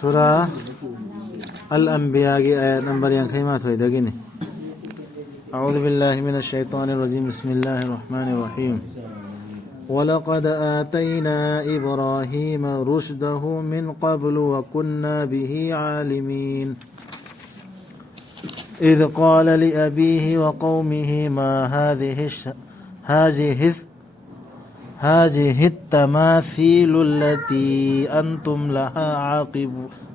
سورة الأنبياء آية نمبر ينخيمات ويدقيني. أعوذ بالله من الشيطان الرجيم. بسم الله الرحمن الرحيم. ولقد آتينا إبراهيم رشده من قبل وكنا به عالمين إذ قال لأبيه وقومه ما هذه التماثيل التي أنتم لها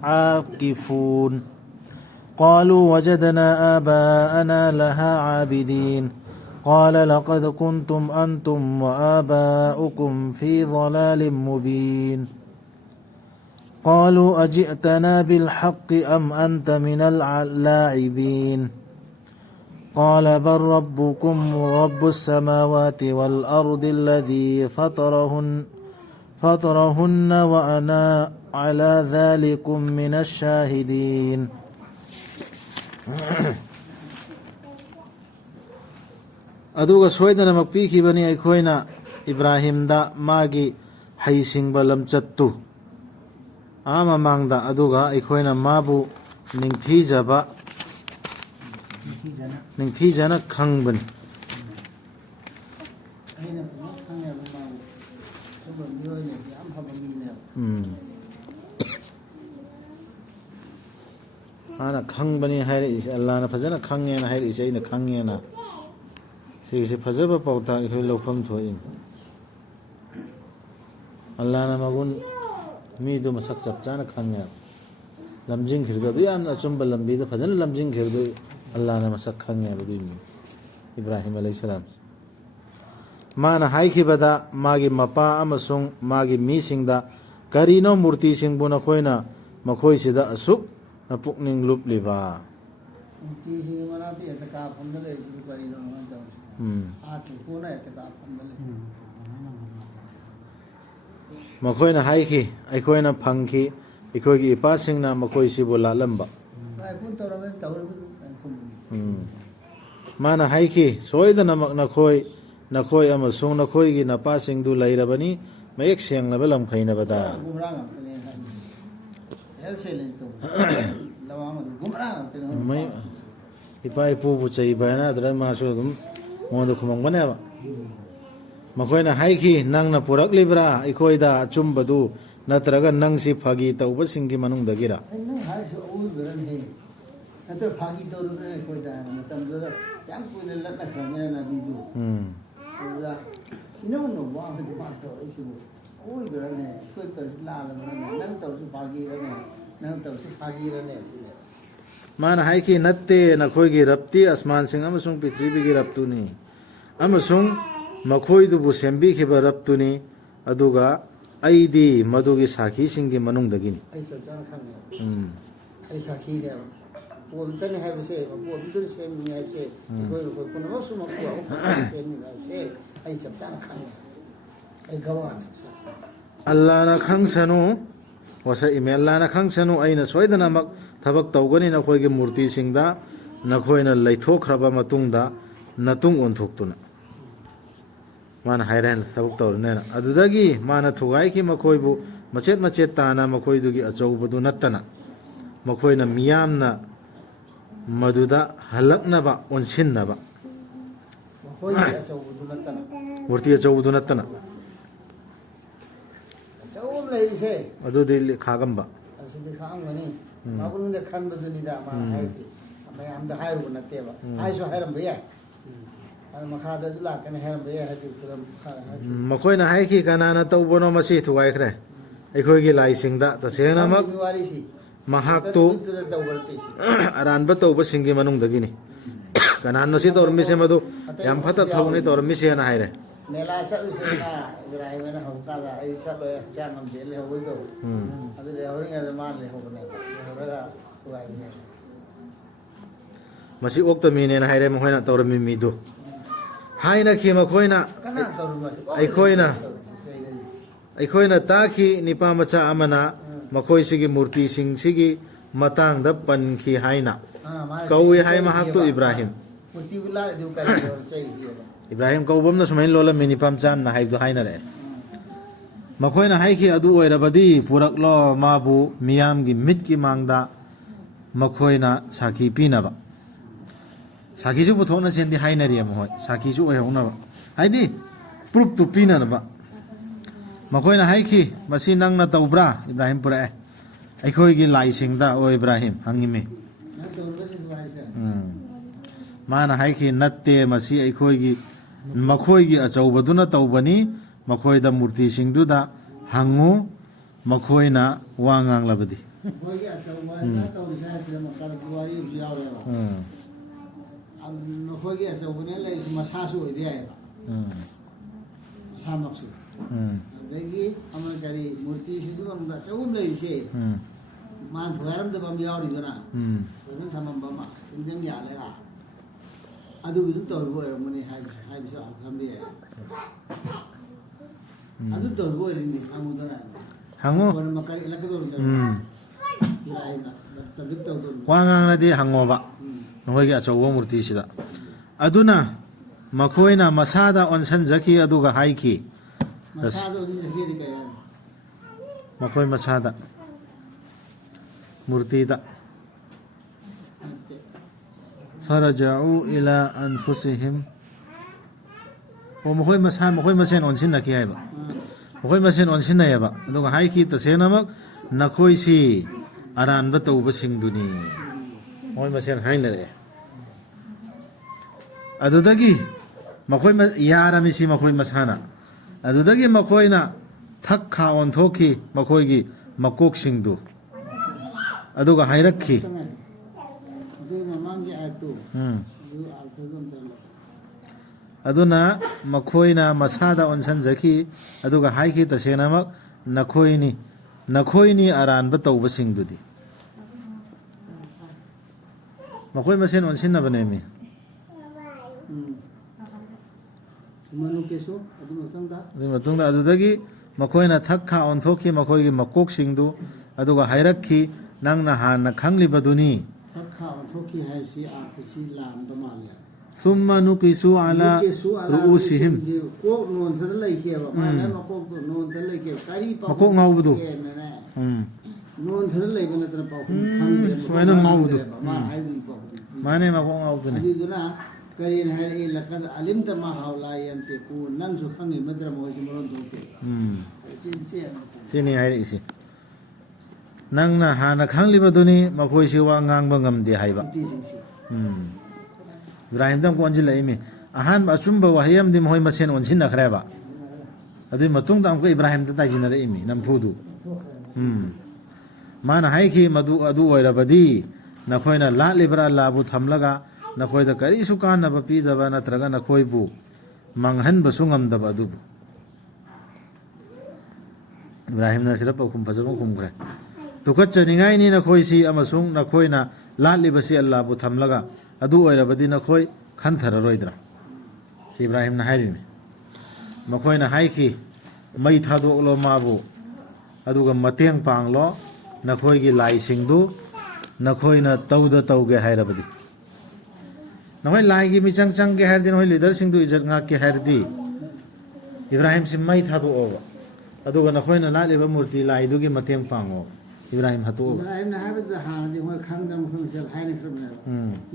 عاكفون قالوا وجدنا آباءنا لها عابدين قال لقد كنتم أنتم وآباؤكم في ضلال مبين قالوا أجئتنا بالحق أم أنت من اللاعبين قال بل ربكم رب السماوات والأرض الذي فطرهن وأنا على ذلكم من الشاهدين. أدوغا سويدنا مكبيكي بني أيكوينا إبراهيم دا ماغي حيسين بلم جتو أما ماندا أدوغا أيكوينا مابو نينتيجانا خنبن أنا خنبني هاي الله أنا فزنا خنينا هاي إيشي نخنينا سيسي فزبا بوتا إخوي لو فهم توين الله أنا مقول ميدو مسك جبجانا خنينا لمجين كردو يان أجنب لمبيدو فزنا لمجين كردو الله أنا مسك خنينا بدين إبراهيم عليه السلام ما أنا هاي كي بدا ماغي مپا أمسون ماغي ميسين دا كارينو مورتي سين بونا خوينا مخوي سيدا أسوك نپوكنين لوب لبا مورتي سين مناتي اتكا فندل إسي كارينو مناتي آتي كونا اتكا فندل مخوينا هاي كي أيكوينا پنكي أيكوينا إپا سيننا مخوي سيبو لالمبا ما أنا هاي كي سويدا نمك نخوي أمسون نخوي كي نپا سين دو ليربني ما يك سيان لبلم خينا بدا may ipai pu chai bana dra ma so dum mo do khumang bane ba makhoi na hai khi nang na purak libra ikoi da chum badu natraga nang si phagi tauba singi manung da gira nang hai so u duran he natra phagi to ru ne koi da matam da yang ku ne lat na khame na bi du da no wa ha ma to ai su u duran ne koi to la la nang to su phagi ra ne nang to su phagi ra ne mana hai ki natte na khoi gi rapti asman sing amasung prithvi gi raptu ni amasung makhoi du bu sembi khi ba raptu ni aduga aidi madugi sakhi sing gi manung dagini ai sa jan khang ai sakhi le pom tan hai ba se pom dun sem ni hai se khoi ko ko no su ma ko sem ni hai se ai sa jan khang ai gawan Allah na khang sanu wasa email Allah na khang sanu aina soidana mak ꯊꯕꯛ ꯇꯧꯒꯅꯤ ꯅꯈꯣꯏꯒꯤ ꯃꯨꯔꯇꯤꯁꯤꯡꯗ ꯅꯈꯣꯏꯅ ꯂꯩꯊꯣꯛꯈ꯭ꯔꯕ ꯃꯇꯨꯡꯗ ꯅꯇꯨꯡ ꯑꯣꯟꯊꯣꯛꯇꯨꯅ ꯃꯥꯅ ꯍꯥꯏꯔꯦ ꯊꯕꯛ ꯇꯧꯔꯅꯦꯅ ꯑꯗꯨꯗꯒꯤ ꯃꯥꯅ ꯊꯨꯒꯥꯏꯈꯤ ꯃꯈꯣꯏꯕꯨ ꯃꯆꯦꯠ ꯃꯆꯦꯠ ꯇꯥꯅ ꯃꯈꯣꯏꯗꯨꯒꯤ ꯑꯆꯧꯕꯗꯨ ꯅꯠꯇꯅ ꯃꯈꯣꯏꯅ ꯃꯤꯌꯥꯝꯅ ꯃꯗꯨꯗ ꯍꯜꯂꯛꯅꯕ ꯑꯣꯟꯁꯤꯟꯅꯕ ꯃꯨꯔꯇꯤ ꯑꯆꯧꯕꯗꯨ ꯅꯠꯇꯅ ꯑꯗꯨꯗꯤ ꯈꯥꯒꯝꯕ ꯑꯁꯤꯗꯤ ꯈꯥꯡꯒꯅꯤ 마부는데 칸 버전이다 마 하이지 아마야한테 하이로 났대봐 하이소 하이람 뭐야 마카다도 라카네 하이람 뭐야 하지 그럼 마코이나 하이키 가나나 떠보노 마시 투가이크레 ꯑꯩꯈꯣꯏꯒꯤ ꯂꯥꯏꯁꯤꯡꯗ ꯇꯁꯦꯡꯅꯃꯛ ꯃꯍꯥꯛꯇꯨ ꯑꯔꯥꯟꯕ ꯇꯧꯕꯁꯤꯡꯒꯤ ꯃꯅꯨꯡꯗꯒꯤꯅꯤ ꯀꯅꯥꯅꯣ ꯁꯤ ꯇꯧꯔꯝꯃꯤꯁꯦ ꯃꯗꯨ ꯌꯥꯝ ꯐꯠꯇ ꯊꯕꯛꯅꯤ ꯇꯧꯔꯝꯃꯤꯁꯦꯅ ꯍꯥꯏꯔꯦ ꯃꯦꯂꯥ ꯆꯠꯂꯨꯁꯦꯅ ꯏꯕ꯭ꯔꯥꯍꯤꯝꯅ ꯍꯧꯀꯥꯟꯗ ꯑꯩ ꯆꯠꯂꯣꯏ ꯍꯛꯆꯥꯡ ꯉꯝꯗꯦ ꯂꯩꯍꯧꯕꯩꯗꯣ ꯑꯗꯨ ꯂꯩꯍꯧꯔꯤꯉꯩꯗ ꯃꯥꯅ ꯂꯩꯍꯧꯕꯅꯦꯕ ꯂꯩꯍꯧꯔꯒ ꯊꯨꯒꯥꯏꯕꯅꯦ ꯃꯁꯤ ꯑꯣꯛꯇꯃꯤꯅꯦꯅ ꯍꯥꯏꯔꯦ ꯃꯈꯣꯏꯅ ꯇꯧꯔꯝꯃꯤ ꯃꯤꯗꯨ ꯍꯥꯏꯅꯈꯤ ꯃꯈꯣꯏꯅ ꯑꯩꯈꯣꯏꯅ ꯇꯥꯈꯤ ꯅꯤꯄꯥ ꯃꯆꯥ ꯑꯃꯅ ꯃꯈꯣꯏꯁꯤꯒꯤ ꯃꯨꯔꯇꯤꯁꯤꯡꯁꯤꯒꯤ ꯃꯇꯥꯡꯗ ꯄꯟꯈꯤ ꯍꯥꯏꯅ ꯀꯧꯏ ꯍꯥꯏ ꯃꯍꯥꯛꯇꯨ ꯏꯕ꯭ꯔꯥꯍꯤꯝ ꯏꯕ꯭ꯔꯥꯍꯤꯝ ꯀꯧꯕꯝꯅ ꯁꯨꯃꯥꯏꯅ ꯂꯣꯜꯂꯝꯃꯤ ꯅꯤꯄꯥ ꯃꯆꯥ ꯑꯃꯅ ꯍꯥꯏꯕꯗꯨ ꯍꯥꯏꯅꯔꯦ ꯃꯈꯣꯏꯅ ꯍꯥꯏꯈꯤ ꯑꯗꯨ ꯑꯣꯏꯔꯕꯗꯤ ꯄꯨꯔꯛꯂꯣ ꯃꯥꯕꯨ ꯃꯤꯌꯥꯝꯒꯤ ꯃꯤꯠꯀꯤ ꯃꯥꯡꯗ ꯃꯈꯣꯏꯅ ꯁꯥꯈꯤ ꯄꯤꯅꯕ ꯁꯥꯈꯤꯁꯨ ꯄꯨꯊꯣꯛꯅꯁꯦꯅꯗꯤ ꯍꯥꯏꯅꯔꯤ ꯃꯈꯣꯏ ꯁꯥꯈꯤꯁꯨ ꯑꯣꯏꯍꯧꯅꯕ ꯍꯥꯏꯗꯤ ꯄ꯭ꯔꯨꯞꯇꯨ ꯄꯤꯅꯅꯕ ꯃꯈꯣꯏꯅ ꯍꯥꯏꯈꯤ ꯃꯁꯤ ꯅꯪꯅ ꯇꯧꯕ꯭ꯔꯥ ꯏꯕ꯭ꯔꯥꯍꯤꯝ ꯄꯨꯔꯛꯑꯦ ꯑꯩꯈꯣꯏꯒꯤ ꯂꯥꯏꯁꯤꯡꯗ ꯑꯣ ꯏꯕ꯭ꯔꯥꯍꯤꯝ ꯍꯪꯉꯤꯃꯤ ꯃꯥꯅ ꯍꯥꯏꯈꯤ ꯅꯠꯇꯦ ꯃꯁꯤ ꯃꯈꯣꯏꯒꯤ ꯑꯆꯧꯕꯗꯨꯅ ꯇꯧꯕꯅꯤ ꯃꯈꯣꯏꯗ ꯃꯨꯔꯇꯤꯁꯤꯡꯗꯨꯗ ꯍꯪꯉꯨ ꯃꯈꯣꯏꯅ ꯋꯥ ꯉꯥꯡꯂꯕꯗꯤ ꯃꯣꯏꯒꯤ ꯑꯆꯧꯕ ꯇꯧꯔꯤꯁꯦ ꯍꯥꯏꯁꯤꯗ ꯃꯀꯥꯔꯒꯤ ꯋꯥꯔꯤ ꯑꯃꯁꯨ ꯌꯥꯎꯔꯦꯕ ꯅꯈꯣꯏꯒꯤ ꯑꯆꯧꯕꯅ ꯂꯩꯔꯤꯁꯤ ꯃꯁꯥꯁꯨ ꯑꯣꯏꯕ ꯌꯥꯏꯑꯕ ꯃꯁꯥꯃꯛꯁꯨ ꯑꯗꯒꯤ ꯑꯃ ꯀꯔꯤ ꯃꯨꯔꯇꯤꯁꯤꯡꯗꯨ ꯃꯅꯨꯡꯗ ꯑꯆꯧꯕ ꯑꯃ ꯂꯩꯔꯤꯁꯦ ꯃꯥꯅ ꯊꯨꯒꯥꯏꯔꯝꯗꯕ ꯑꯃ ꯌꯥꯎꯔꯤꯗꯅ ꯐꯖꯅ ꯊꯝꯃꯝꯕ ꯑꯃ ꯆꯤꯡꯖꯪ ꯌꯥꯜꯂꯒ ꯑꯗꯨꯒꯤ ꯑꯗꯨꯝ ꯇꯧꯔꯤꯕ ꯑꯣꯏꯔꯝꯒꯅꯤ ꯍꯥꯏꯕꯁꯨ ꯊꯝꯕ ꯌꯥꯏ ꯑꯗꯨ ꯇꯧꯔꯤꯕ ꯑꯣꯏꯔꯤꯅꯤ ꯍꯪꯉꯨꯗꯅ ꯍꯪꯉꯨ ꯃꯀꯥꯔ ꯏꯜꯂꯛꯀꯗꯧꯔꯤꯗ ꯋꯥ ꯉꯥꯡꯅꯗꯤ ꯍꯪꯉꯣꯕ ꯅꯈꯣꯏꯒꯤ ꯑꯆꯧꯕ ꯃꯨꯔꯇꯤꯁꯤꯗ ꯑꯗꯨꯅ ꯃꯈꯣꯏꯅ ꯃꯁꯥꯗ ꯑꯣꯟꯁꯟꯖꯈꯤ ꯑꯗꯨꯒ ꯍꯥꯏꯈꯤ ꯃꯈꯣꯏ ꯃꯁꯥꯗ ꯃꯨꯔꯇꯤꯗ ꯐꯔꯖꯎ ꯏꯂꯥ ꯑꯟꯐꯨꯁꯤꯍꯤꯝ ꯃꯈꯣꯏ ꯃꯁꯦꯟ ꯑꯣꯟꯁꯤꯟꯅꯈꯤ ꯍꯥꯏꯕ ꯃꯈꯣꯏ ꯃꯁꯦꯟ ꯑꯣꯟꯁꯤꯟꯅꯩꯌꯦꯕ ꯑꯗꯨꯒ ꯍꯥꯏꯈꯤ ꯇꯁꯦꯡꯅꯃꯛ ꯅꯈꯣꯏꯁꯤ ꯑꯔꯥꯟꯕ ꯇꯧꯕꯁꯤꯡꯗꯨꯅꯤ ꯃꯈꯣꯏ ꯃꯁꯦꯟ ꯍꯥꯏꯅꯔꯛꯑꯦ ꯑꯗꯨꯗꯒꯤ ꯌꯥꯔꯝꯃꯤꯁꯤ ꯃꯈꯣꯏ ꯃꯁꯥꯅ ꯑꯗꯨꯗꯒꯤ ꯃꯈꯣꯏꯅ ꯊꯛ ꯈꯥ ꯑꯣꯟꯊꯣꯛꯈꯤ ꯃꯈꯣꯏꯒꯤ ꯃꯀꯣꯛꯁꯤꯡꯗꯨ ꯑꯗꯨꯒ ꯍꯥꯏꯔꯛꯈꯤ ꯑꯗꯨꯅ ꯃꯈꯣꯏꯅ ꯃꯁꯥꯗ ꯑꯣꯟꯁꯟꯖꯈꯤ ꯑꯗꯨꯒ ꯍꯥꯏꯈꯤ ꯇꯁꯦꯡꯅꯃꯛ ꯅꯈꯣꯏꯅꯤ ꯑꯔꯥꯟꯕ ꯇꯧꯕꯁꯤꯡꯗꯨꯗꯤ ꯃꯈꯣꯏ ꯃꯁꯦꯟ ꯑꯣꯟꯁꯤꯟꯅꯕꯅꯦꯃꯤ ꯑꯗꯨꯒꯤ ꯃꯇꯨꯡꯗ ꯑꯗꯨꯗꯒꯤ ꯃꯈꯣꯏꯅ ꯊꯛ ꯈꯥ ꯑꯣꯟꯊꯣꯛꯈꯤ ꯃꯈꯣꯏꯒꯤ ꯃꯀꯣꯛꯁꯤꯡꯗꯨ ꯑꯗꯨꯒ ꯍꯥꯏꯔꯛꯈꯤ ꯅꯪꯅ ꯍꯥꯟꯅ ꯈꯪꯂꯤꯕꯗꯨꯅꯤ ثم نكسوا على رؤوسهم مكوك ngaubudu sumaina ngaubudu mane makok ngaubune كرينا هاي لقد علمت ما هؤلاء ينطقون نمشي خني مدرة موجي مرون دوكي سيني هاي إيشي نعنا هانا خان لبدوني ما كوي شيء وانغان بنغم دي هايبا إبراهيم دم كونجي لأيمي أهان بأشوم بوهيم دي مهوي مسين ونسين نخربا أدوي متون دام كو إبراهيم تتاجينا لأيمي نمفودو ما نهايكي مدو أدو ويربدي نخوينا لا لبرا لابو ثملغا نخويدا كريسو كان نبا بيدبا نترغا نخويبو مانغهن بسو ngамدبا أدوبو إبراهيم نسيرا بكم فزبون كم كره تكتشنيغايني نخويسي أمسون نخوينا لا لبسي الله بو ثملغا أدو ويربدي نخوي خنثر رويدرا إبراهيم نهايريني مخوينا هايكي مي ثادو أولو مابو أدوغا متين پانغلو نخويگي لايسينغدو نخوينا تودا توگه هايربدي نخوي لايگي ميچنگ چنگ के हरदि नखोय लीडर सिंधु इज्जत nga के हरदि इब्राहिम सिम मई थादो ओबा अदुगा नखोयना लालिबा मूर्ति लाइदुगी मतेंग पांगो इब्राहिम हतो ओबा इब्राहिम ना हाबे हानदि होय खांगदम खम चल हायने खरबना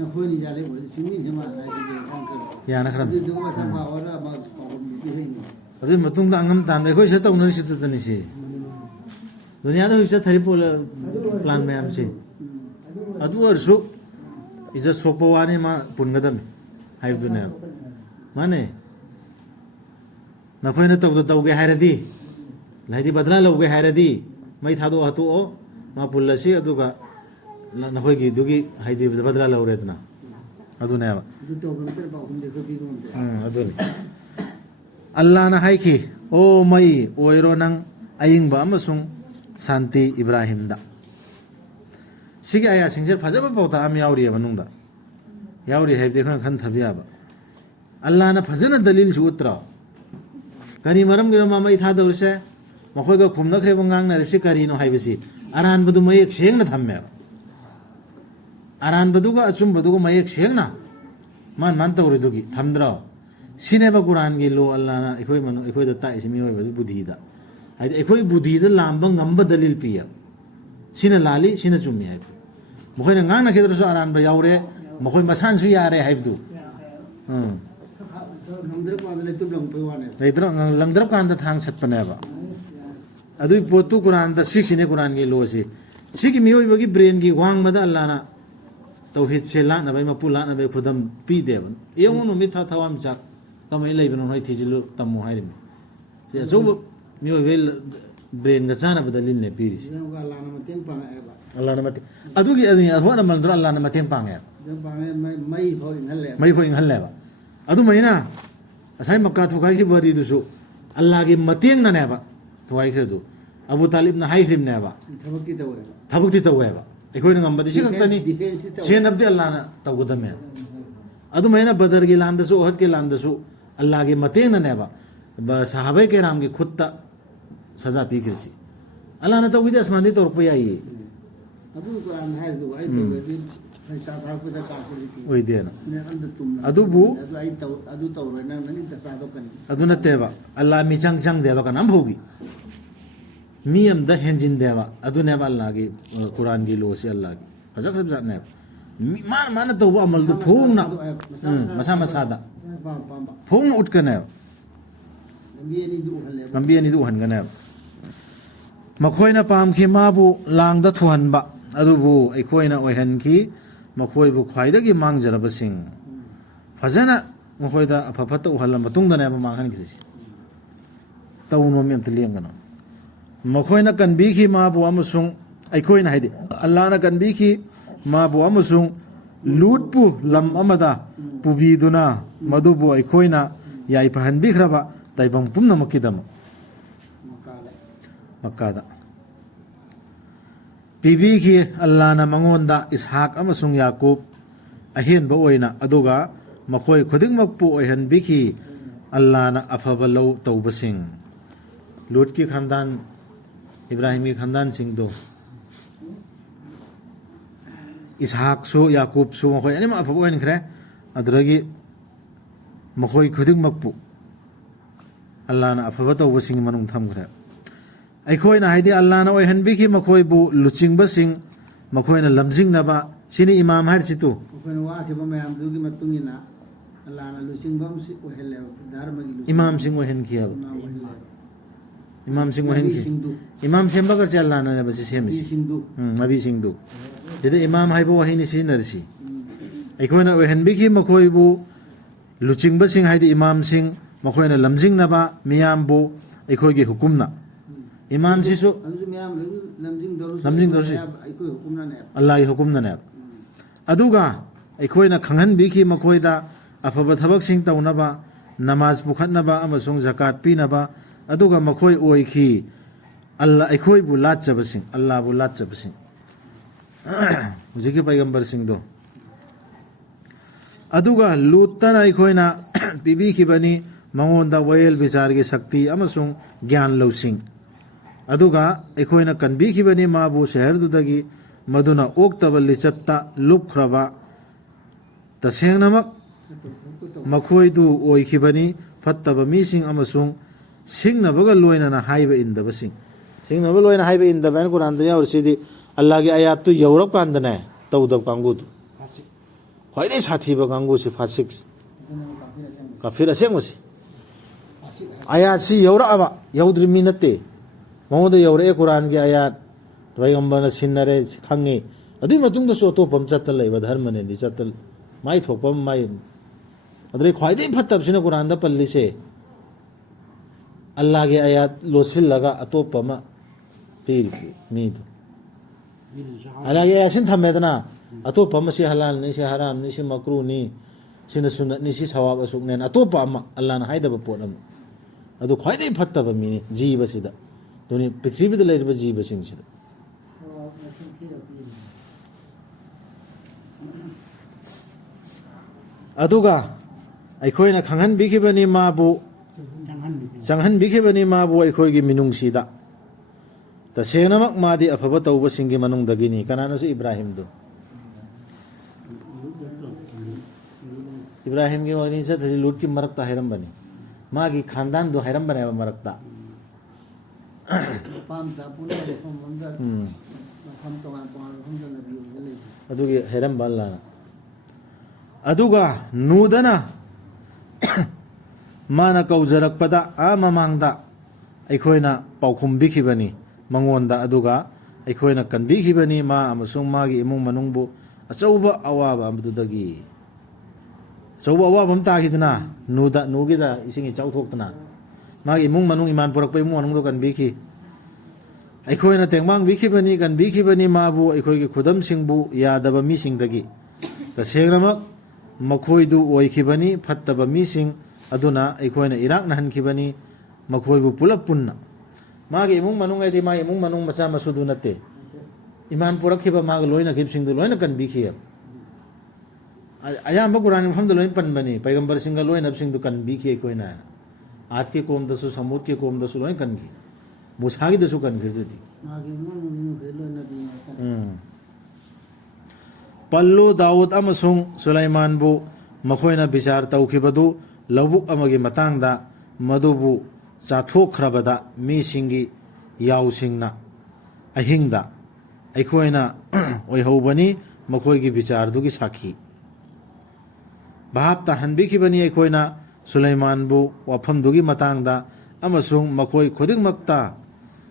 नखोयनि जाले बोल सिमि जमा लाइदि खांगकर याना खरम दु दुमा थमा ओरा मा बिहिनि अदु मतुंग दा अंगम तान रेखोय से तौनर सित तनि से दुनिया दा हुइसा थरि पोल प्लान मैम से अदु अरसु इजा सोपवानी मा पुनगदम हाइबदुने माने नखोयना तौद तौगे हायरदि लाइदि बदला लौगे हायरदि मै थादो हतो ओ मा पुल्लसी अदुगा नखोयगी दुगी हाइदि बदला लौरेदना अदुने बा दु तो बंतर बा हुंदे को बिगोंदे अदुने अल्लाह ना हाइखि ओ मै ओइरो नंग अयिंगबा अमसुंग शांति इब्राहिम दा सिगे आया सिंगजे फजबा पौता आम यावरी मनुंगदा यावरी हेबदे खन खन थबियाबा अल्लाह ना फजना दलील सु उतरा कनी मरम गिरो मा मै था दौरसे मखोयगा खुमनखरेब ngang na risi kari no haibasi aran badu mayek seng na thamme aran badu ga achum badu ga mayek seng na man tawri dugi thamdra sine ba quran gi lo allah na ikoi da ta ismi hoy badu budhi da ꯍꯥꯏꯗꯤ ꯑꯩꯈꯣꯏ ꯕꯨꯙꯤꯗ ꯂꯥꯝꯕ ꯉꯝꯕ ꯗꯂꯤꯜ ꯄꯤꯌꯦ ꯁꯤꯅ ꯂꯥꯜꯂꯤ ꯁꯤꯅ ꯆꯨꯝꯃꯤ ꯍꯥꯏꯕꯗꯨ ꯃꯈꯣꯏꯅ ꯉꯥꯡꯅꯈꯤꯗ꯭ꯔꯁꯨ ꯑꯔꯥꯟꯕ ꯌꯥꯎꯔꯦ ꯃꯈꯣꯏ ꯃꯁꯥꯅꯁꯨ ꯌꯥꯔꯦ ꯍꯥꯏꯕꯗꯨ ꯂꯩꯇ꯭ꯔ ꯂꯪꯗ꯭ꯔꯀꯥꯟꯗ ꯊꯥꯡ ꯁꯠꯄꯅꯦꯕ ꯑꯗꯨꯒꯤ ꯄꯣꯠꯇꯨ ꯀꯨꯔꯥꯟꯗ ꯁꯤꯛꯁꯤꯅꯦ ꯀꯨꯔꯥꯟꯒꯤ ꯂꯣꯁꯤ ꯁꯤꯒꯤ ꯃꯤꯑꯣꯏꯕꯒꯤ ꯕ꯭ꯔꯦꯟꯒꯤ ꯋꯥꯡꯃꯗ ꯑꯜꯂꯥꯍꯅ ꯇꯧꯍꯤꯗꯁꯦ ꯂꯥꯠꯅꯕꯩ ꯃꯄꯨ ꯂꯥꯠꯅꯕꯩ ꯈꯨꯗꯝ ꯄꯤꯗꯦꯕ ꯌꯦꯡꯉꯨ ꯅꯨꯃꯤꯠ ꯊꯋꯥꯟꯃꯤꯆꯥꯛ ꯀꯃꯥꯏꯅ ꯂꯩꯕꯅꯣ ꯅꯣꯏ ꯊꯤꯖꯤꯜꯂꯨ ꯇꯝꯃꯨ ꯍꯥꯏꯔꯤꯕꯅꯤ ꯁꯤ ꯑꯆꯧꯕ ꯃꯤꯑꯣꯏꯕꯒꯤ ꯕ꯭ꯔꯦꯟꯒ ꯆꯥꯟꯅꯕꯗ ꯂꯤꯟꯅꯦ ꯄꯤꯔꯤꯁꯤ ꯑꯜꯂꯥꯍꯅ ꯃꯇꯦꯡ ꯑꯗꯨꯒꯤ ꯑꯊꯣꯠ ꯑꯃꯜꯗꯨꯅ ꯑꯜꯂꯥꯍꯅ ꯃꯇꯦꯡ ꯄꯥꯡꯉꯦ ꯃꯩ ꯐꯥꯎ ꯏꯪꯍꯜꯂꯦꯕ ꯑꯗꯨꯃꯥꯏꯅ ꯉꯁꯥꯏ ꯃꯛꯀꯥ ꯊꯨꯒꯥꯏꯈꯤꯕ ꯋꯥꯔꯤꯗꯨꯁꯨ ꯑꯜꯂꯥꯍꯒꯤ ꯃꯇꯦꯡꯅꯅꯦꯕ ꯊꯨꯒꯥꯏꯈ꯭ꯔꯤꯗꯨ ꯑꯕꯨ ꯇꯥꯂꯤꯕꯅ ꯍꯥꯏꯈ꯭ꯔꯤꯕꯅꯦꯕ ꯊꯕꯛꯇꯤ ꯇꯧꯋꯦꯕ ꯑꯩꯈꯣꯏꯅ ꯉꯝꯕꯗꯤ ꯁꯤ ꯈꯛꯇꯅꯤ ꯁꯦꯟꯅꯕꯗꯤ ꯑꯜꯂꯥꯍꯅ ꯇꯧꯒꯗꯕꯅꯦ ꯑꯗꯨꯃꯥꯏꯅ ꯕꯗꯔꯒꯤ ꯂꯥꯟꯗꯁꯨ ꯑꯣꯍꯗꯀꯤ ꯂꯥꯟꯗꯁꯨ ꯑꯜꯂꯥꯍꯒꯤ ꯃꯇꯦꯡꯅꯅꯦꯕ ꯁꯍꯥꯕꯥꯏ ꯀꯦꯔꯥꯝꯒꯤ ꯈꯨꯠꯇ ꯁꯖꯥ ꯄꯤꯈ꯭ꯔꯤꯁꯤ ꯑꯜꯂꯥꯍꯅ ꯇꯧꯈꯤꯗꯤ ꯑꯁꯃꯥꯟꯗꯤ ꯇꯧꯔꯛꯄ ꯌꯥꯏꯌꯦ ꯑꯣꯏꯗꯦꯅ ꯑꯗꯨꯕꯨ ꯑꯗꯨ ꯅꯠꯇꯦꯕ ꯑꯜꯂꯥꯍ ꯃꯤꯆꯪ ꯆꯪꯗꯦꯕ ꯀꯅꯥꯝ ꯐꯥꯎꯒꯤ ꯃꯤ ꯑꯃꯗ ꯍꯦꯟꯖꯤꯟꯗꯦꯕ ꯑꯗꯨꯅꯦꯕ ꯑꯜꯂꯥꯍꯒꯤ ꯀꯨꯔꯥꯟꯒꯤ ꯂꯣꯁꯤ ꯑꯜꯂꯥꯍꯒꯤ ꯐꯖꯈ꯭ꯔꯕ ꯖꯥꯠꯅꯦꯕ ꯃꯥꯅ ꯇꯧꯕ ꯑꯃꯜꯗꯨ ꯐꯣꯡꯅ ꯃꯁꯥ ꯃꯁꯥꯗ ꯐꯣꯡꯅ ꯎꯠꯀꯅꯦꯕ ꯂꯝꯕꯤ ꯑꯅꯤꯗꯨ ꯎꯍꯟꯒꯅꯦꯕ ꯃꯈꯣꯏꯅ ꯄꯥꯝꯈꯤ ꯃꯥꯕꯨ ꯂꯥꯡꯗ ꯊꯨꯍꯟꯕ ꯑꯗꯨꯕꯨ ꯑꯩꯈꯣꯏꯅ ꯑꯣꯏꯍꯟꯈꯤ ꯃꯈꯣꯏꯕꯨ ꯈ꯭ꯋꯥꯏꯗꯒꯤ ꯃꯥꯡꯖꯔꯕꯁꯤꯡ ꯐꯖꯅ ꯃꯈꯣꯏꯗ ꯑꯐ ꯐꯠꯇ ꯎꯍꯜꯂ ꯃꯇꯨꯡꯗꯅꯦꯕ ꯃꯥꯡꯍꯟꯈ꯭ꯔꯤꯁꯤ ꯇꯧꯅꯣꯃꯤ ꯑꯝꯇ ꯂꯦꯡꯒꯅꯣ ꯃꯈꯣꯏꯅ ꯀꯟꯕꯤꯈꯤ ꯃꯥꯕꯨ ꯑꯃꯁꯨꯡ ꯑꯩꯈꯣꯏꯅ ꯍꯥꯏꯗꯤ ꯑꯜꯂꯥꯍꯅ ꯀꯟꯕꯤꯈꯤ ꯃꯥꯕꯨ ꯑꯃꯁꯨꯡ ꯂꯨꯠꯄꯨ ꯂꯝ ꯑꯃꯗ ꯄꯨꯕꯤꯗꯨꯅ ꯃꯗꯨꯕꯨ ꯑꯩꯈꯣꯏꯅ ꯌꯥꯏꯐꯍꯟꯕꯤꯈ꯭ꯔꯕ ꯇꯥꯏꯕꯪ ꯄꯨꯝꯅꯃꯛꯀꯤꯗꯃꯛ ꯃꯛꯀꯥꯗ ꯄꯤꯕꯤꯈꯤ ꯑꯜꯂꯥꯍꯅ ꯃꯉꯣꯟꯗ ꯏꯁꯍꯥꯛ ꯑꯃꯁꯨꯡ ꯌꯥꯀꯨꯕ ꯑꯍꯦꯟꯕ ꯑꯣꯏꯅ ꯑꯗꯨꯒ ꯃꯈꯣꯏ ꯈꯨꯗꯤꯡꯃꯛꯄꯨ ꯑꯣꯏꯍꯟꯕꯤꯈꯤ ꯑꯜꯂꯥꯍꯅ ꯑꯐꯕ ꯂꯧ ꯇꯧꯕꯁꯤꯡ ꯂꯨꯠꯀꯤ ꯈꯥꯟꯗꯥꯟ ꯏꯕ꯭ꯔꯥꯍꯤꯝꯒꯤ ꯈꯥꯟꯗꯥꯟꯁꯤꯡꯗꯣ ꯏꯁꯍꯥꯛꯁꯨ ꯌꯥꯀꯨꯕꯁꯨ ꯃꯈꯣꯏ ꯑꯅꯤꯃꯛ ꯑꯐꯕ ꯑꯣꯏꯍꯟꯈ꯭ꯔꯦ ꯑꯗꯨꯗꯒꯤ ꯃꯈꯣꯏ ꯈꯨꯗꯤꯡꯃꯛꯄꯨ ꯑꯜꯂꯥꯍꯅ ꯑꯐꯕ ꯇꯧꯕꯁꯤꯡꯒꯤ ꯃꯅꯨꯡ ꯊꯝꯈ꯭ꯔꯦ ꯑꯩꯈꯣꯏꯅ ꯍꯥꯏꯗꯤ ꯑꯜꯂꯥꯍꯅ ꯑꯣꯏꯍꯟꯕꯤꯈꯤ ꯃꯈꯣꯏꯕꯨ ꯂꯨꯆꯤꯡꯕꯁꯤꯡ ꯃꯈꯣꯏꯅ ꯂꯝꯖꯤꯡꯅꯕ ꯁꯤꯅꯤ ꯏꯃꯥꯝ ꯍꯥꯏꯔꯤꯁꯤꯇꯨ ꯑꯩꯈꯣꯏꯅ ꯋꯥꯈꯤꯕ ꯃꯌꯥꯝꯗꯨꯒꯤ ꯃꯇꯨꯡ ꯏꯟꯅ ꯑꯜꯂꯥꯍꯅ ꯂꯨꯆꯤꯡꯕ ꯑꯣꯏꯍꯜꯂꯦꯕ ꯙꯔꯃꯒꯤ ꯏꯃꯥꯝꯁꯤꯡ ꯑꯣꯏꯍꯟꯈꯤꯑꯕ ꯏꯃꯥꯝꯁꯤꯡ ꯑꯣꯏꯍꯟꯈꯤ ꯏꯃꯥꯝ ꯁꯦꯝꯕꯒꯁꯦ ꯑꯜꯂꯥꯍꯅꯅꯦꯕ ꯁꯤ ꯁꯦꯝꯃꯤꯁꯤ ꯅꯕꯤꯁꯤꯡꯗꯨ ꯁꯤꯗ ꯏꯃꯥꯝ ꯍꯥꯏꯕ ꯋꯥꯍꯩꯅꯤ ꯁꯤꯖꯤꯟꯅꯔꯤꯁꯤ ꯑꯩꯈꯣꯏꯅ ꯑꯣꯏꯍꯟꯕꯤꯈꯤ ꯃꯈꯣꯏꯕꯨ ꯂꯨꯆꯤꯡꯕꯁꯤꯡ ꯍꯥꯏꯗꯤ ꯏꯃꯥꯝꯁꯤꯡ ꯃꯈꯣꯏꯅ ꯂꯝꯖꯤꯡꯅꯕ ꯃꯤꯌꯥꯝꯕꯨ ꯑꯩꯈꯣꯏꯒꯤ ꯍꯨꯀꯨꯝꯅ ꯏꯃꯥꯝꯁꯤꯁꯨ ꯂꯝꯖꯤꯡꯗꯧꯔꯁꯤ ꯑꯜꯂꯥꯍꯒꯤ ꯍꯨꯀꯨꯝꯅꯅꯦꯕ ꯑꯗꯨꯒ ꯑꯩꯈꯣꯏꯅ ꯈꯪꯍꯟꯕꯤꯈꯤ ꯃꯈꯣꯏꯗ ꯑꯐꯕ ꯊꯕꯛꯁꯤꯡ ꯇꯧꯅꯕ ꯅꯃꯥꯖ ꯄꯨꯈꯠꯅꯕ ꯑꯃꯁꯨꯡ ꯖꯀꯥꯠ ꯄꯤꯅꯕ ꯑꯗꯨꯒ ꯃꯈꯣꯏ ꯑꯣꯏꯈꯤ ꯑꯩꯈꯣꯏꯕꯨ ꯂꯥꯠꯆꯕꯁꯤꯡ ꯑꯜꯂꯥꯍꯕꯨ ꯂꯥꯠꯆꯕꯁꯤꯡ ꯍꯧꯖꯤꯛꯀꯤ ꯄꯩꯒꯝꯕꯔꯁꯤꯡꯗꯣ ꯑꯗꯨꯒ ꯂꯨꯠꯇꯅ ꯑꯩꯈꯣꯏꯅ ꯄꯤꯕꯤꯈꯤꯕꯅꯤ ꯃꯉꯣꯟꯗ ꯋꯥꯌꯦꯜ ꯕꯤꯆꯥꯔꯒꯤ ꯁꯛꯇꯤ ꯑꯃꯁꯨꯡ ꯒ꯭ꯌꯥꯟ ꯂꯧꯁꯤꯡ ꯑꯗꯨꯒ ꯑꯩꯈꯣꯏꯅ ꯀꯟꯕꯤꯈꯤꯕꯅꯤ ꯃꯥꯕꯨ ꯁꯍꯔꯗꯨꯗꯒꯤ ꯃꯗꯨꯅ ꯑꯣꯛꯇꯕ ꯂꯤꯆꯠꯇ ꯂꯨꯞꯈ꯭ꯔꯕ ꯇꯁꯦꯡꯅꯃꯛ ꯃꯈꯣꯏꯗꯨ ꯑꯣꯏꯈꯤꯕꯅꯤ ꯐꯠꯇꯕ ꯃꯤꯁꯤꯡ ꯑꯃꯁꯨꯡ ꯁꯤꯡꯅꯕꯒ ꯂꯣꯏꯅꯅ ꯍꯥꯏꯕ ꯏꯟꯗꯕꯁꯤꯡ ꯁꯤꯡꯅꯕ ꯂꯣꯏꯅ ꯍꯥꯏꯕ ꯏꯟꯗꯕ ꯍꯥꯏꯅ ꯀꯨꯔꯥꯟꯗ ꯌꯥꯎꯔꯤꯁꯤꯗꯤ ꯑꯜꯂꯥꯍꯒꯤ ꯑꯌꯥꯠꯇꯨ ꯌꯧꯔꯀꯥꯟꯗꯅꯦ ꯇꯧꯗꯕ ꯀꯥꯡꯕꯨꯗꯨ ꯈ꯭ꯋꯥꯏꯗꯒꯤ ꯁꯥꯊꯤꯕ ꯀꯥꯡꯕꯨꯁꯤ ꯐꯥꯁꯤꯛꯁ ꯀꯥꯐꯤꯔ ꯑꯁꯦꯡꯕꯁꯤ ꯑꯌꯥꯠꯁꯤ ꯌꯧꯔꯛꯑꯕ ꯌꯧꯗ꯭ꯔꯤ ꯃꯤ ꯅꯠꯇꯦ ꯃꯉꯣꯟꯗ ꯌꯧꯔꯛꯑꯦ ꯀꯨꯔꯥꯟꯒꯤ ꯑꯌꯥꯠ ꯄꯩꯒꯝꯕꯔꯅ ꯁꯤꯟꯅꯔꯦ ꯈꯪꯉꯤ ꯑꯗꯨꯒꯤ ꯃꯇꯨꯡꯗꯁꯨ ꯑꯇꯣꯞꯄ ꯑꯃ ꯆꯠꯇ ꯂꯩꯕ ꯙꯔꯃꯅꯦꯗꯤ ꯆꯠꯇ ꯃꯥꯏ ꯊꯣꯛꯄ ꯑꯃ ꯃꯥꯏ ꯑꯗꯨꯗꯩ ꯈ꯭ꯋꯥꯏꯗꯒꯤ ꯐꯠꯇꯕꯁꯤꯅ ꯀꯨꯔꯥꯟꯗ ꯄꯜꯂꯤꯁꯦ ꯑꯜꯂꯥꯍꯒꯤ ꯑꯌꯥꯠ ꯂꯣꯠꯁꯤꯜꯂꯒ ꯑꯇꯣꯞꯄ ꯑꯃ ꯄꯤꯔꯤ ꯃꯤꯗꯨ ꯑꯜꯂꯥꯍꯒꯤ ꯑꯌꯥꯠꯁꯤꯅ ꯊꯝꯃꯦꯗꯅ ꯑꯇꯣꯞꯄ ꯑꯃ ꯁꯤ ꯍꯂꯥꯜꯅꯤ ꯁꯤ ꯍꯔꯥꯝꯅꯤ ꯁꯤ ꯃꯀ꯭ꯔꯨꯅꯤ ꯁꯤꯅ ꯁꯨꯟꯅꯠꯅꯤ ꯁꯤ ꯁꯋꯥꯕ ꯑꯁꯨꯛꯅꯦꯅ ꯑꯇꯣꯞꯄ ꯑꯃ ꯑꯜꯂꯥꯍꯅ ꯍꯥꯏꯗꯕ ꯄꯣꯠ ꯑꯃ ꯑꯗꯨ ꯈ꯭ꯋꯥꯏꯗꯒꯤ ꯐꯠꯇꯕ ꯃꯤꯅꯤ ꯖꯤꯕꯁꯤꯗ ꯑꯗꯨꯅꯤ ꯄ꯭ꯔꯤꯊꯤꯕꯤꯗ ꯂꯩꯔꯤꯕ ꯖꯤꯕꯁꯤꯡꯁꯤꯗ ꯑꯗꯨꯒ ꯑꯩꯈꯣꯏꯅ ꯈꯪꯍꯟꯕꯤꯈꯤꯕꯅꯤ ꯃꯥꯕꯨ ꯆꯪꯍꯟꯕꯤꯈꯤꯕꯅꯤ ꯃꯥꯕꯨ ꯑꯩꯈꯣꯏꯒꯤ ꯃꯤꯅꯨꯡꯁꯤꯗ ꯇꯁꯦꯡꯅꯃꯛ ꯃꯥꯗꯤ ꯑꯐꯕ ꯇꯧꯕꯁꯤꯡꯒꯤ ꯃꯅꯨꯡꯗꯒꯤꯅꯤ ꯀꯅꯥꯅꯁꯨ ꯏꯕ꯭ꯔꯥꯍꯤꯝꯗꯨ ꯏꯕ꯭ꯔꯥꯍꯤꯝꯒꯤ ꯋꯥꯔꯤ ꯆꯠꯇ꯭ꯔꯗꯤ ꯂꯨꯠꯀꯤ ꯃꯔꯛꯇ ꯍꯥꯏꯔꯝꯕꯅꯤ ꯃꯥꯒꯤ ꯈꯥꯟꯗꯥꯟꯗꯣ ꯍꯥꯏꯔꯝꯕꯅꯦꯕ ꯃꯔꯛꯇ ꯄꯥꯝ ꯆꯥ ꯄꯨꯟꯅ ꯃꯐꯝ ꯑꯃꯗ ꯃꯐꯝ ꯇꯣꯉꯥꯟ ꯇꯣꯉꯥꯟꯕ ꯃꯐꯝꯗ ꯅꯕꯤ ꯑꯣꯏꯅ ꯂꯩꯕ ꯑꯗꯨꯒꯤ ꯍꯩꯔꯝꯕ ꯑꯜꯂꯥꯍꯅ ꯑꯗꯨꯒ ꯅꯨꯗꯅ ꯃꯥꯅ ꯀꯧꯖꯔꯛꯄꯗ ꯃꯃꯥꯡꯗ ꯑꯩꯈꯣꯏꯅ ꯄꯥꯎꯈꯨꯝ ꯄꯤꯈꯤꯕꯅꯤ ꯃꯉꯣꯟꯗ ꯑꯗꯨꯒ ꯑꯩꯈꯣꯏꯅ ꯀꯟꯕꯤꯈꯤꯕꯅꯤ ꯃꯥ ꯑꯃꯁꯨꯡ ꯃꯥꯒꯤ ꯏꯃꯨꯡ ꯃꯅꯨꯡꯕꯨ ꯑꯆꯧꯕ ꯑꯋꯥꯕ ꯑꯗꯨꯗꯒꯤ ꯑꯆꯧꯕ ꯑꯋꯥꯕ ꯑꯃ ꯇꯥꯈꯤꯗꯅ ꯅꯨꯒꯤꯗ ꯏꯁꯤꯡ ꯏꯆꯥꯎ ꯊꯣꯛꯇꯅ ꯃꯥꯒꯤ ꯏꯃꯨꯡ ꯃꯅꯨꯡ ꯏꯃꯥꯟ ꯄꯨꯔꯛꯄ ꯏꯃꯨꯡ ꯃꯅꯨꯡꯗꯣ ꯀꯟꯕꯤꯈꯤ ꯑꯩꯈꯣꯏꯅ ꯇꯦꯡꯕꯥꯡꯕꯤꯈꯤꯕꯅꯤ ꯀꯟꯕꯤꯈꯤꯕꯅꯤ ꯃꯥꯕꯨ ꯑꯩꯈꯣꯏꯒꯤ ꯈꯨꯗꯝꯁꯤꯡꯕꯨ ꯌꯥꯗꯕ ꯃꯤꯁꯤꯡꯗꯒꯤ ꯇꯁꯦꯡꯅꯃꯛ ꯃꯈꯣꯏꯗꯨ ꯑꯣꯏꯈꯤꯕꯅꯤ ꯐꯠꯇꯕ ꯃꯤꯁꯤꯡ ꯑꯗꯨꯅ ꯑꯩꯈꯣꯏꯅ ꯏꯔꯥꯛꯅꯍꯟꯈꯤꯕꯅꯤ ꯃꯈꯣꯏꯕꯨ ꯄꯨꯂꯞ ꯄꯨꯟꯅ ꯃꯥꯒꯤ ꯏꯃꯨꯡ ꯃꯅꯨꯡ ꯍꯥꯏꯗꯤ ꯃꯥꯒꯤ ꯏꯃꯨꯡ ꯃꯅꯨꯡ ꯃꯆꯥ ꯃꯁꯨꯗꯨ ꯅꯠꯇꯦ ꯏꯃꯥꯟ ꯄꯨꯔꯛꯈꯤꯕ ꯃꯥꯒ ꯂꯣꯏꯅꯈꯤꯕꯁꯤꯡꯗꯨ ꯂꯣꯏꯅ ꯀꯟꯕꯤꯈꯤꯑꯕ ꯑꯌꯥꯝꯕ ꯀꯨꯔꯥꯟ ꯃꯐꯝꯗ ꯂꯣꯏꯅ ꯄꯟꯕꯅꯤ ꯄꯩꯒꯝꯕꯔꯁꯤꯡꯒ ꯂꯣꯏꯅꯕꯁꯤꯡꯗꯨ ꯀꯟꯕꯤꯈꯤ ꯑꯩꯈꯣꯏꯅ ꯑꯥꯠꯀꯤ ꯀꯣꯝꯗꯁꯨ ꯁꯃꯨꯗꯀꯤ ꯀꯣꯝꯗꯁꯨ ꯂꯣꯏꯅ ꯀꯟꯈꯤ ꯃꯨꯁꯥꯒꯤꯗꯁꯨ ꯀꯟꯈꯤꯗꯨꯗꯤ ꯃꯥꯒꯤ ꯏꯃꯨꯡ ꯃꯅꯨꯡꯈꯩ ꯂꯣꯏꯅꯕꯤ ꯄꯜꯂꯨ ꯗꯥꯎꯗ ꯑꯃꯁꯨꯡ ꯁꯨꯂꯩꯃꯥꯟꯕꯨ ꯃꯈꯣꯏꯅ ꯕꯤꯆꯥꯔ ꯇꯧꯈꯤꯕꯗꯨ ꯂꯧꯕꯨꯛ ꯑꯃꯒꯤ ꯃꯇꯥꯡꯗ ꯃꯗꯨꯕꯨ ꯆꯥꯊꯣꯛꯈ꯭ꯔꯕꯗ ꯃꯤꯁꯤꯡꯒꯤ ꯌꯥꯎꯁꯤꯡꯅ ꯑꯍꯤꯡꯗ ꯑꯩꯈꯣꯏꯅ ꯑꯣꯏꯍꯧꯕꯅꯤ ꯃꯈꯣꯏꯒꯤ ꯕꯤꯆꯥꯔꯗꯨꯒꯤ ꯁꯥꯈꯤ ꯚꯥꯞ ꯇꯥꯍꯟꯕꯤꯈꯤꯕꯅꯤ ꯑꯩꯈꯣꯏꯅ ꯁꯨꯂꯩꯃꯥꯟꯕꯨ ꯋꯥꯐꯝꯗꯨꯒꯤ ꯃꯇꯥꯡꯗ ꯑꯃꯁꯨꯡ ꯃꯈꯣꯏ ꯈꯨꯗꯤꯡꯃꯛꯇ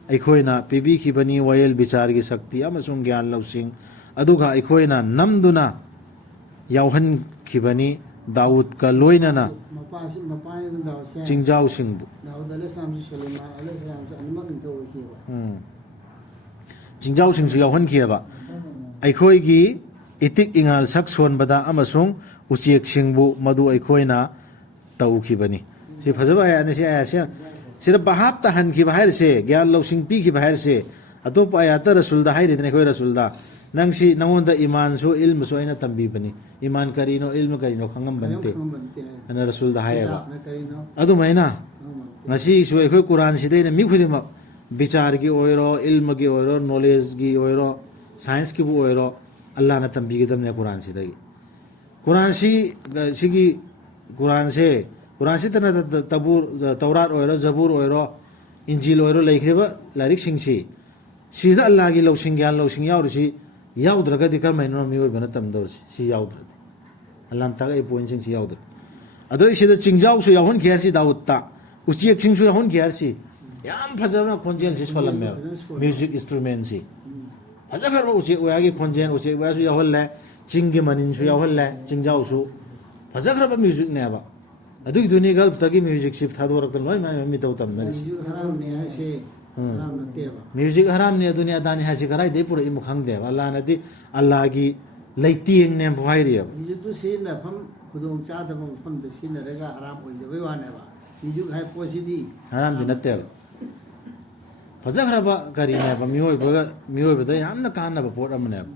ꯑꯩꯈꯣꯏꯅ ꯄꯤꯕꯤꯈꯤꯕꯅꯤ ꯋꯥꯌꯦꯜ ꯕꯤꯆꯥꯔꯒꯤ ꯁꯛꯇꯤ ꯑꯃꯁꯨꯡ ꯒ꯭ꯌꯥꯟ ꯂꯧꯁꯤꯡ ꯑꯗꯨꯒ ꯑꯩꯈꯣꯏꯅ ꯅꯝꯗꯨꯅ ꯌꯥꯎꯍꯟꯈꯤꯕꯅꯤ ꯗꯥꯎꯗꯀ ꯂꯣꯏꯅꯅ ꯆꯤꯡꯖꯥꯎꯁꯤꯡꯕꯨ ꯆꯤꯡꯖꯥꯎꯁꯤꯡꯁꯨ ꯌꯥꯎꯍꯟꯈꯤꯑꯕ ꯑꯩꯈꯣꯏꯒꯤ ꯏꯇꯤꯛ ꯏꯉꯥꯜ ꯁꯛ ꯁꯣꯟꯕꯗ ꯑꯃꯁꯨꯡ ꯎꯆꯦꯛꯁꯤꯡꯕꯨ ꯃꯗꯨ ꯑꯩꯈꯣꯏꯅ ꯇꯧꯈꯤꯕꯅꯤ ꯁꯤ ꯐꯖꯕ ꯑꯌꯥꯠꯅꯤ ꯁꯤ ꯑꯌꯥꯠꯁꯤ ꯁꯤꯗ ꯚꯥꯞ ꯇꯥꯍꯟꯈꯤꯕ ꯍꯥꯏꯔꯤꯁꯦ ꯒ꯭ꯌꯥꯟ ꯂꯧꯁꯤꯡ ꯄꯤꯈꯤꯕ ꯍꯥꯏꯔꯤꯁꯦ ꯑꯇꯣꯞꯄ ꯑꯌꯥꯠꯇ ꯔꯁꯨꯜꯗ ꯍꯥꯏꯔꯤꯗꯅ ꯑꯩꯈꯣꯏ ꯔꯁꯨꯜꯗ ꯅꯪꯁꯤ ꯅꯉꯣꯟꯗ ꯏꯃꯥꯟꯁꯨ ꯏꯜꯃꯁꯨ ꯑꯩꯅ ꯇꯝꯕꯤꯕꯅꯤ ꯏꯃꯥꯟ ꯀꯔꯤꯅꯣ ꯏꯜꯃ ꯀꯔꯤꯅꯣ ꯈꯪꯉꯝꯕ ꯅꯠꯇꯦ ꯑꯩꯅ ꯔꯁꯨꯜꯗ ꯍꯥꯏꯌꯦꯕ ꯑꯗꯨꯃꯥꯏꯅ ꯉꯁꯤꯁꯨ ꯑꯩꯈꯣꯏ ꯀꯨꯔꯥꯟꯁꯤꯗꯩꯅ ꯃꯤ ꯈꯨꯗꯤꯡꯃꯛ ꯕꯤꯆꯥꯔꯒꯤ ꯑꯣꯏꯔꯣ ꯏꯜꯃꯒꯤ ꯑꯣꯏꯔꯣ ꯅꯣꯂꯦꯖꯒꯤ ꯑꯣꯏꯔో ꯁꯥꯏꯟꯁꯀꯤꯕꯨ ꯑꯣꯏꯔꯣ ꯑꯜꯂꯥꯍꯅ ꯇꯝꯕꯤꯒꯗꯕꯅꯦ ꯀꯨꯔꯥꯟꯁꯤꯗꯒꯤ ꯀꯨꯔꯥꯟꯁꯤ ꯁꯤꯒꯤ ꯀꯨꯔꯥꯟꯁꯤꯗꯅ ꯇꯧꯔꯥꯠ ꯑꯣꯏꯔꯣ ꯖꯕꯨꯔ ꯑꯣꯏꯔꯣ ꯏꯟꯖꯤꯜ ꯑꯣꯏꯔꯣ ꯂꯩꯈ꯭ꯔꯤꯕ ꯂꯥꯏꯔꯤꯛꯁꯤꯡꯁꯤ ꯁꯤꯗ ꯑꯜꯂꯥꯍꯒꯤ ꯂꯧꯁꯤꯡ ꯒ꯭ꯌꯥꯟ ꯂꯧꯁꯤꯡ ꯌꯥꯎꯔꯤꯁꯤ ꯌꯥꯎꯗ꯭ꯔꯒꯗꯤ ꯀꯔꯝꯍꯥꯏꯅ ꯃꯤꯑꯣꯏꯕꯅ ꯇꯝꯗꯧꯔꯤꯁꯤ ꯁꯤ ꯌꯥꯎꯗ꯭ꯔꯗꯤ ꯑꯜꯂꯥꯍꯅ ꯇꯥꯛꯂꯛꯏ ꯄꯣꯏꯟꯁꯤꯡꯁꯤ ꯌꯥꯎꯗ꯭ꯔꯗꯤ ꯑꯗꯨꯗꯩ ꯁꯤꯗ ꯆꯤꯡꯖꯥꯎꯁꯨ ꯌꯥꯎꯍꯟꯈꯤ ꯍꯥꯏꯔꯁꯤ ꯗꯥꯎꯗꯇ ꯎꯆꯦꯛꯁꯤꯡꯁꯨ ꯌꯥꯎꯍꯟꯈꯤ ꯍꯥꯏꯔꯁꯤ ꯌꯥꯝ ꯐꯖꯕ ꯈꯣꯟꯖꯦꯜꯁꯤ ꯁꯣꯜꯂꯝꯃꯦꯕ ꯃ꯭ꯌꯨꯖꯤꯛ ꯏꯟꯁꯇ꯭ꯔꯨꯃꯦꯟꯁꯤ ꯐꯖꯈ꯭ꯔꯕ ꯎꯆꯦꯛ ꯋꯥꯌꯥꯒꯤ ꯈꯣꯟꯖꯦꯜ ꯎꯆꯦꯛ ꯋꯥꯌꯥꯁꯨ ꯌꯥꯎꯍꯜꯂꯦ ꯆꯤꯡꯒꯤ ꯃꯅꯤꯟꯁꯨ ꯌꯥꯎꯍꯜꯂꯦ ꯆꯤꯡꯖꯥꯎꯁꯨ ꯐꯖꯈ꯭ꯔꯕ ꯃ꯭ꯌꯨꯖꯤꯛꯅꯦꯕ ꯑꯗꯨꯒꯤꯗꯨꯅꯤ ꯒꯜꯐꯇꯒꯤ ꯃ꯭ꯌꯨꯖꯤꯛꯁꯤ ꯊꯥꯗꯣꯔꯛꯇꯅ ꯂꯣꯏ ꯃꯥꯏ ꯃꯤꯇꯧ ꯇꯝꯅꯔꯤꯁꯤ ꯃ꯭ꯌꯨꯖꯤꯛ ꯍꯔꯥꯝꯅꯤ ꯑꯗꯨꯅꯤ ꯑꯗꯥꯅꯤ ꯍꯥꯏꯁꯤ ꯀꯗꯥꯏꯗꯒꯤ ꯄꯨꯔꯛꯏꯃꯣ ꯈꯪꯗꯦꯕ ꯑꯜꯂꯥꯍꯅꯗꯤ ꯑꯜꯂꯥꯍꯒꯤ ꯂꯩꯇꯦꯡꯅꯦꯕ ꯍꯥꯏꯔꯤꯑꯕ ꯃ꯭ꯌꯨꯖꯤꯛꯇꯨ ꯁꯤꯖꯤꯟꯅꯐꯝ ꯈꯨꯗꯣꯡ ꯆꯥꯗꯕ ꯃꯐꯝꯗ ꯁꯤꯖꯤꯟꯅꯔꯒ ꯑꯔꯥꯝ ꯑꯣꯏꯖꯕꯩ ꯋꯥꯅꯦꯕ ꯃ꯭ꯌꯨꯖꯤꯛ ꯍꯥꯏ ꯄꯣꯠꯁꯤꯗꯤ ꯍꯔꯥꯝꯗꯤ ꯅꯠꯇꯦꯕ ꯐꯖꯈ꯭ꯔꯕ ꯀꯔꯤꯅꯦꯕ ꯃꯤꯑꯣꯏꯕꯗ ꯌꯥꯝꯅ ꯀꯥꯟꯅꯕ ꯄꯣꯠ ꯑꯃꯅꯦꯕ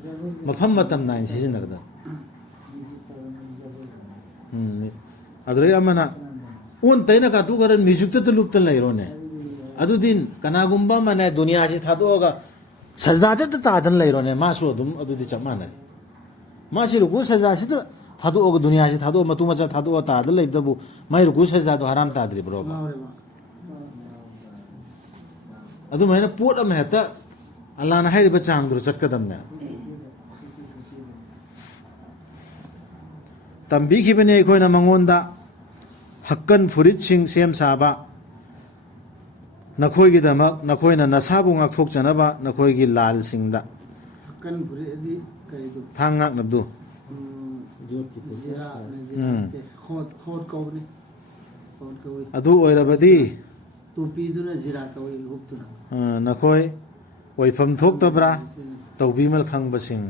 ꯃꯐꯝ ꯃꯇꯝ ꯅꯥꯏꯅ ꯁꯤꯖꯤꯟꯅꯒꯗꯕ ꯑꯗꯨꯗꯩ ꯑꯃꯅ ꯑꯣꯟ ꯇꯩꯅ ꯀꯥꯇꯨ ꯈꯔ ꯃ꯭ꯌꯨꯖꯤꯛꯇꯗ ꯂꯨꯞꯇꯅ ꯂꯩꯔꯣꯅꯦ ꯑꯗꯨꯗꯤ ꯀꯅꯥꯒꯨꯝꯕ ꯑꯃꯅꯦ ꯗꯨꯅꯤꯌꯥꯁꯤ ꯊꯥꯗꯣꯛꯑꯒ ꯁꯖꯗꯥꯗ ꯇꯥꯗꯅ ꯂꯩꯔꯣꯅꯦ ꯃꯥꯁꯨ ꯑꯗꯨꯝ ꯑꯗꯨꯗꯤ ꯆꯞ ꯃꯥꯟꯅꯩ ꯃꯥꯁꯤ ꯔꯨꯀꯨ ꯁꯖꯥꯁꯤꯗ ꯊꯥꯗꯣꯛꯑꯒ ꯗꯨꯅꯤꯌꯥꯁꯤ ꯊꯥꯗꯣꯛꯑ ꯃꯇꯨ ꯃꯆꯥ ꯊꯥꯗꯣꯛꯑ ꯇꯥꯗ ꯂꯩꯕꯗꯕꯨ ꯃꯥꯏ ꯔꯨꯀꯨ ꯁꯖꯥꯗꯣ ꯍꯔꯥꯝ ꯇꯥꯗ꯭ꯔꯤꯕ꯭ꯔꯣꯕ ꯑꯗꯨꯃꯥꯏꯅ ꯄꯣꯠ ꯑꯃ ꯍꯦꯛꯇ ꯑꯜꯂꯥꯍꯅ ꯍꯥꯏꯔꯤꯕ ꯆꯥꯡꯗꯨ ꯆꯠꯀꯗꯝꯅꯦ ꯇꯝꯕꯤꯈꯤꯕꯅꯤ ꯑꯩꯈꯣꯏꯅ ꯃꯉꯣꯟꯗ ꯍꯛꯀꯟ ꯐꯨꯔꯤꯠꯁꯤꯡ ꯁꯦꯝ ꯁꯥꯕ ꯅꯈꯣꯏꯒꯤꯗꯃꯛ ꯅꯈꯣꯏꯅ ꯅꯁꯥꯕꯨ ꯉꯥꯛꯊꯣꯛꯆꯅꯕ ꯅꯈꯣꯏꯒꯤ ꯂꯥꯜꯁꯤꯡꯗ ꯊꯥꯡ ꯉꯥꯛꯅꯕꯗꯨ ꯑꯗꯨ ꯑꯣꯏꯔꯕꯗꯤ ꯇꯨꯄꯤꯗꯨꯅ ꯖꯤꯔꯥ ꯀꯧꯏ ꯂꯨꯞꯇꯨꯅ ꯅꯈꯣꯏ ꯑꯣꯏꯐꯝ ꯊꯣꯛꯇꯕ꯭ꯔꯥ ꯇꯧꯕꯤꯃꯜ ꯈꯪꯕꯁꯤꯡ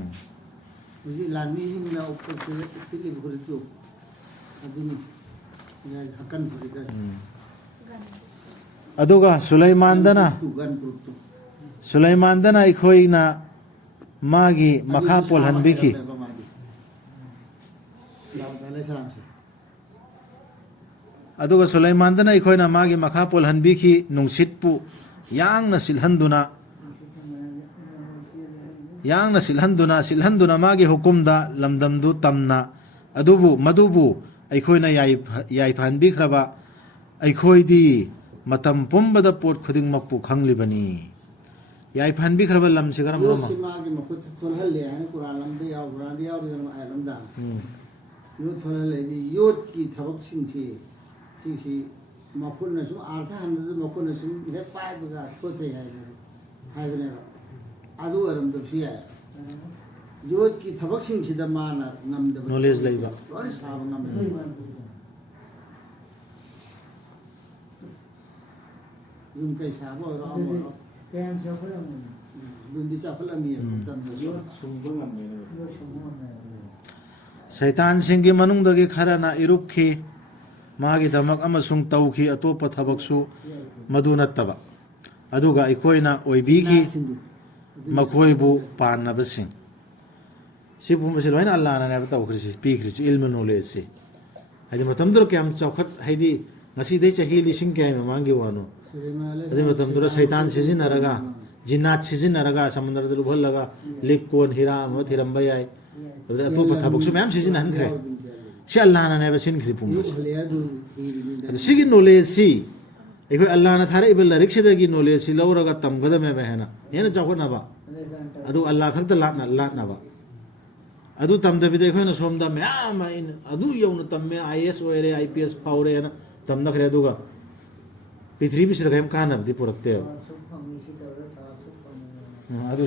ꯍꯧꯖꯤꯛ ꯂꯥꯟꯃꯤꯁꯤꯡꯅ ꯎꯞꯄꯤꯜꯂꯤꯕ ꯐꯨꯔꯤꯠꯇꯨ ꯑꯗꯨꯅꯤ ꯍꯛꯀꯟ ꯐꯨꯔꯤꯠ ꯑꯗꯨꯒ ꯁꯨꯂꯩꯃꯥꯟꯗꯅ ꯑꯩꯈꯣꯏꯅ ꯃꯥꯒꯤ ꯃꯈꯥ ꯄꯣꯜꯍꯟꯕꯤꯈꯤ ꯑꯗꯨꯒ ꯁꯨꯂꯩꯃꯥꯟꯗꯅ ꯑꯩꯈꯣꯏꯅ ꯃꯥꯒꯤ ꯃꯈꯥ ꯄꯣꯜꯍꯟꯕꯤꯈꯤ ꯅꯨꯡꯁꯤꯠꯄꯨ ꯌꯥꯡꯅ ꯁꯤꯜꯍꯟꯗꯨꯅ ꯃꯥꯒꯤ ꯍꯨꯀꯨꯝꯗ ꯂꯝꯗꯝꯗꯨ ꯇꯝꯅ ꯃꯗꯨꯕꯨ ꯑꯩꯈꯣꯏꯅ ꯌꯥꯏꯐꯍꯟꯕꯤꯈ꯭ꯔꯕ ꯑꯩꯈꯣꯏꯗꯤ matam pumbada pot khuding mappu khanglibani yai phanbi kharba lam se garam yo rama sima ki ma khut thol hal le ani quran lam de yaw quran de yaw de ma alam da yo thol hal le di yot ki thabak sing si ma khun na su artha han de ma khun na su he pai ba tho the hai ba ne adu aram de si ya yot ki thabak sing si da ma na ngam da knowledge leiba loi sa ba ngam yum kai sa bo ro mo Tem seu problema. dun di sa phala mi tam da yo shaitan singi manung dagi kharana irupkhi magi damak amasung tauki atopa thabaksu madu nattaba aduga ikoina oibiki makhoibu pannabasing sibumse loina allah na ne taw khrisi pi khrisi ilmu knowledge si hadi matam dur kyam chawkhat haidi ngasi dei chahi lising kya me mangi wano hadi matam dur shaitan sizin araga jinnat sizin araga samandar dul bhallaga likon hira mo thiram bayai adre atopa thabaksu mem sizin han khre si allah na ne basin khri pum yo le adu adu sigi knowledge si ekoi allah na thare ibel rikshida gi knowledge si lawraga tamgada me behena yena chawkhat na ba adu allah khakta latna ba adu tamdabida ekhoina somda meyam in adu yawna tamme is oire ips paure na tamna khre aduga pithri bisra gam kanab di purakte adu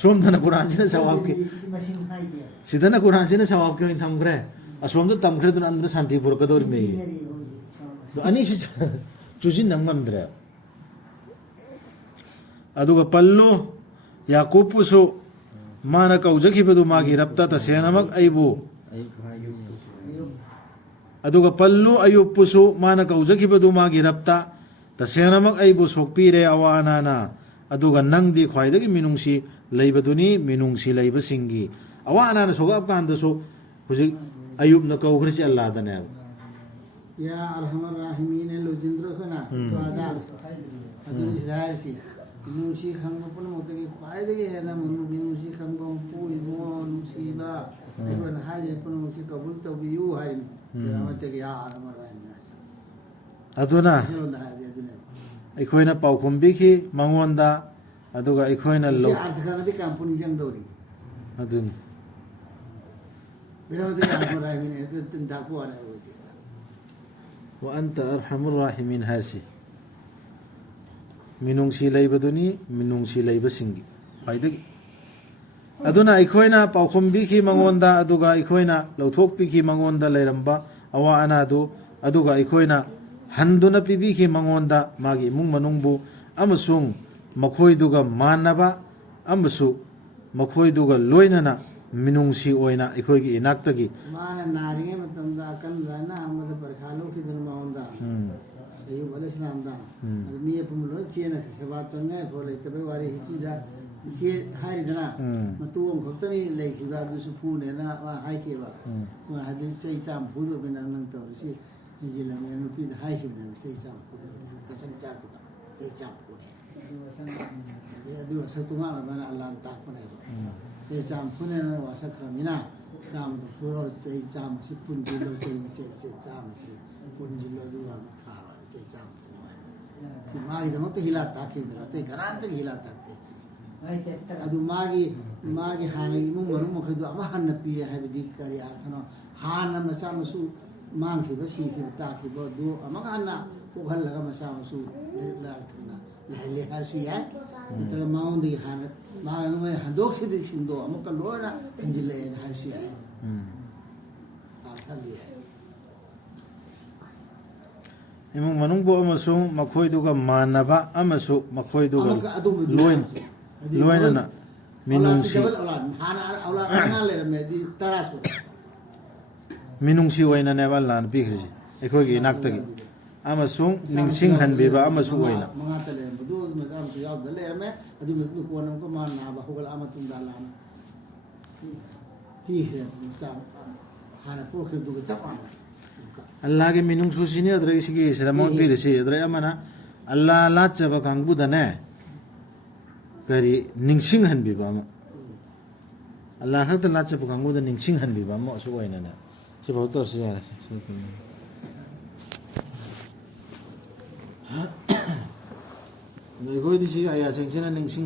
somda na quran sina jawab ki sidana quran sina jawab ki in thamgre asomda tamgre dun andra shanti purka dor me ani si chujin namgamdre aduga pallo yakupusu mana kaujaki bedu magi rapta ta senamak aibu aduga pallu ayupusu mana kaujaki bedu magi rapta ta senamak aibu sokpire awana na aduga nangdi khwaidagi minungsi leibaduni minungsi leibasingi awana na soga apkanda so hujik ayub na kaugrisi allah da ne ya arhamar rahimin lo jindro khana to ada adu israel si nusi khang ko pun mo te khwai de ye na mo nusi khang ko pu mo nusi ba ko na ha je pun mo si kabul to bi yu hai ya ma te ya arhamar rahimin aduna jelo da ha je ne aikoina paukhumbi ki mangonda aduga aikoina lo si arth khang de company jang dori adun bira de arhamar rahimin te tin da ko ana ho je wa anta arhamur rahimin harsi minungsi leibaduni minungsi leibasingi faidagi aduna aikoina paukhumbi ki mangonda aduga aikoina lauthokpi ki mangonda leiramba awa anadu aduga aikoina handuna pibi ki mangonda magi mung manungbu amasung makhoiduga manaba amasu makhoiduga loinana minungsi oina aikoigi inaktagi mana naringe matam da kan rana amada parkhalo ki dun ma onda ayu bale islam da mi apum lo chena seba to ne ko le tabe wari hichi da che hari dana matu om khotani le suda du su phu ne na wa hai che ba wa ha de sei cham phu do bin nang to si ji la me no pi da hai shi ne sei cham phu do ka sam cha ku sei cham phu ne ya du sa tu ma na allah ta ko ne sei cham phu ne wa sa khra mina cham to phu ro sei cham si pun ji lo sei che cham si pun ji lo du wa tha si magi da mot hila ta ki da te garan te hila ta te adu magi hana imu manu mo khadu ama han na pi ha bi dik kari a thano hana ma sa masu mang ki ba si ki ta ki bo do ama hana ko khal laga ma sa masu la thana la le ha si ya itra maun di hana ma no me handok si di sindo ama ka lo na injile na ha si ya ta bi imung manungbo amasung makhoiduga manaba amasu makhoiduga loinana minungsi minungsi oina neval lan pikrisi ekhogi naktagi amasung ningsing hanbiba amasu oina manga tale budu masam su yaw dale me adu mu ko nam ko man na ba hogal amatum dalana ti he cham hana ko khdu ga chapan Allah ke minung susini adra isigi salamon pirisi adra amana Allah la chaba kangbu dane kari ningsing hanbiba ma Allah hakta la chaba kangbu da ningsing hanbiba ma so oina na si bautor si yara ꯑꯩꯈꯣꯏꯗꯤ ꯁꯤ ꯑꯌꯥꯁꯤꯡꯁꯤꯅ ꯅꯤꯡꯁꯤꯡ